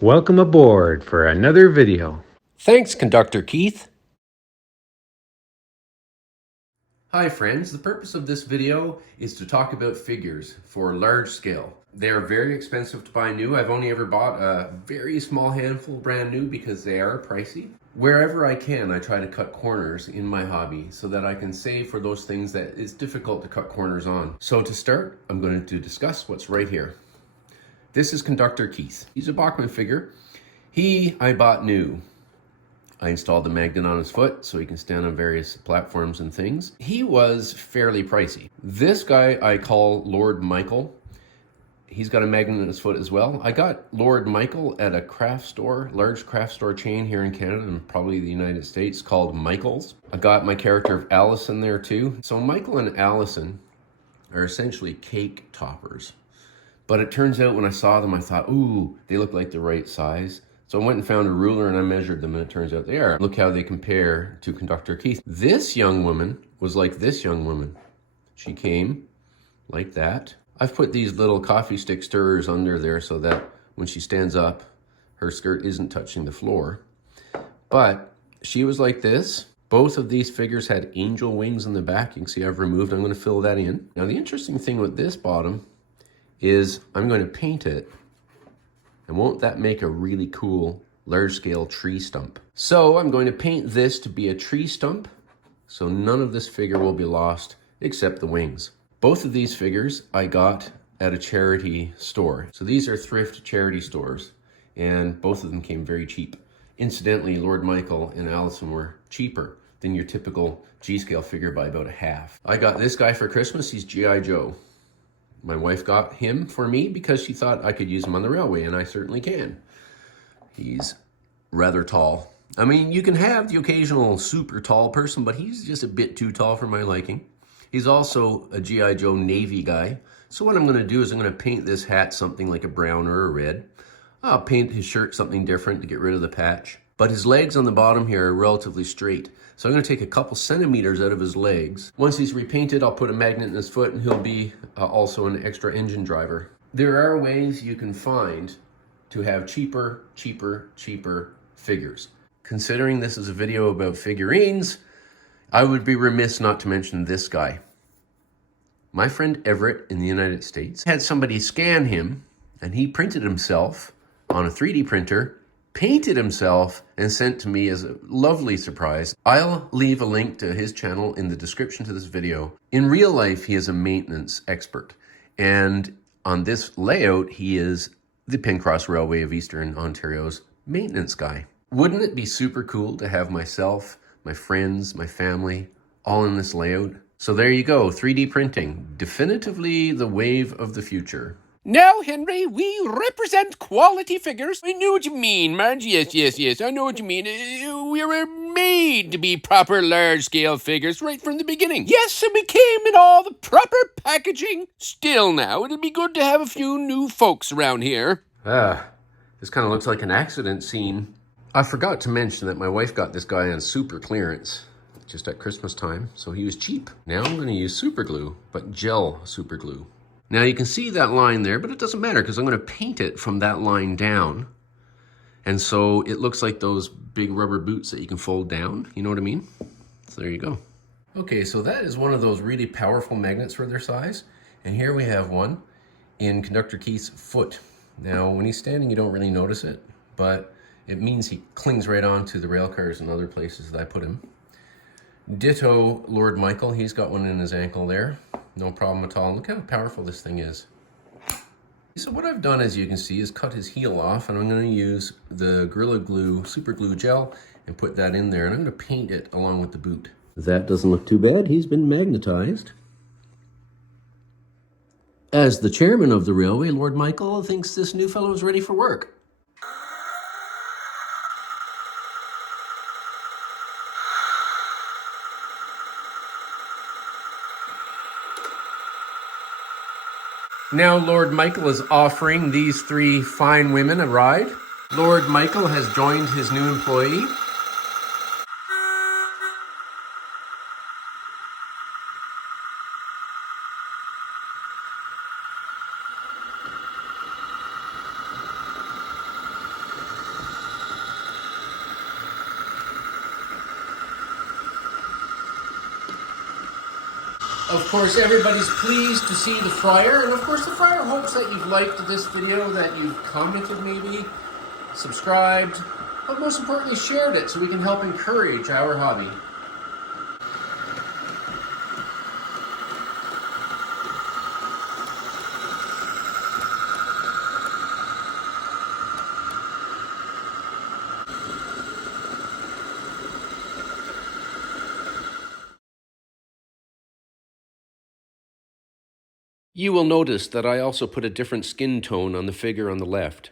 Welcome aboard for another video. Thanks, Conductor Keith. Hi friends, the purpose of this video is to talk about figures for large scale. They are very expensive to buy new. I've only ever bought a very small handful brand new because they are pricey. Wherever I can, I try to cut corners in my hobby so that I can save for those things that is difficult to cut corners on. So to start, I'm going to discuss what's right here. This is Conductor Keith. He's a Bachmann figure. I bought new. I installed the magnet on his foot so he can stand on various platforms and things. He was fairly pricey. This guy I call Lord Michael. He's got a magnet on his foot as well. I got Lord Michael at a craft store, large craft store chain here in Canada and probably the United States called Michael's. I got my character of Allison there too. So Michael and Allison are essentially cake toppers. But it turns out when I saw them, I thought, ooh, they look like the right size. So I went and found a ruler and I measured them and it turns out they are. Look how they compare to Conductor Keith. This young woman was like this young woman. She came like that. I've put these little coffee stick stirrers under there so that when she stands up, her skirt isn't touching the floor. But she was like this. Both of these figures had angel wings in the back. You can see I've removed, I'm gonna fill that in. Now the interesting thing with this bottom is I'm going to paint it, and won't that make a really cool large scale tree stump? So I'm going to paint this to be a tree stump, so none of this figure will be lost except the wings. Both of these figures I got at a charity store. So these are thrift charity stores, and both of them came very cheap. Incidentally, Lord Michael and Allison were cheaper than your typical G-scale figure by about a half. I got this guy for Christmas. He's G.I. Joe. My wife got him for me because she thought I could use him on the railway, and I certainly can. He's rather tall. I mean, you can have the occasional super tall person, but he's just a bit too tall for my liking. He's also a G.I. Joe Navy guy. So what I'm going to do is I'm going to paint this hat something like a brown or a red. I'll paint his shirt something different to get rid of the patch. But his legs on the bottom here are relatively straight. So I'm going to take a couple centimeters out of his legs. Once he's repainted, I'll put a magnet in his foot and he'll be also an extra engine driver. There are ways you can find to have cheaper figures. Considering this is a video about figurines, I would be remiss not to mention this guy. My friend Everett in the United States had somebody scan him and he printed himself on a 3D printer, painted himself, and sent to me as a lovely surprise. I'll leave a link to his channel in the description to this video. In real life, he is a maintenance expert. And on this layout, he is the Pencross Railway of Eastern Ontario's maintenance guy. Wouldn't it be super cool to have myself, my friends, my family, all in this layout? So there you go, 3D printing, definitively the wave of the future. Now, Henry, we represent quality figures. I know what you mean, Marge. Yes. I know what you mean. We were made to be proper large-scale figures right from the beginning. Yes, and we came in all the proper packaging. Still now, it'll be good to have a few new folks around here. This kind of looks like an accident scene. I forgot to mention that my wife got this guy on super clearance just at Christmas time, so he was cheap. Now I'm going to use super glue, but gel super glue. Now you can see that line there, but it doesn't matter because I'm going to paint it from that line down. And so it looks like those big rubber boots that you can fold down. You know what I mean? So there you go. Okay, so that is one of those really powerful magnets for their size. And here we have one in Conductor Keith's foot. Now, when he's standing, you don't really notice it, but it means he clings right on to the rail cars and other places that I put him. Ditto Lord Michael, he's got one in his ankle there. No problem at all. Look how powerful this thing is. So what I've done, as you can see, is cut his heel off, and I'm going to use the Gorilla Glue super glue gel and put that in there, and I'm going to paint it along with the boot. That doesn't look too bad. He's been magnetized. As the chairman of the railway, Lord Michael thinks this new fellow is ready for work. Now Lord Michael is offering these three fine women a ride. Lord Michael has joined his new employee. Of course, everybody's pleased to see the Friar, and of course the Friar hopes that you've liked this video, that you've commented maybe, subscribed, but most importantly shared it so we can help encourage our hobby. You will notice that I also put a different skin tone on the figure on the left.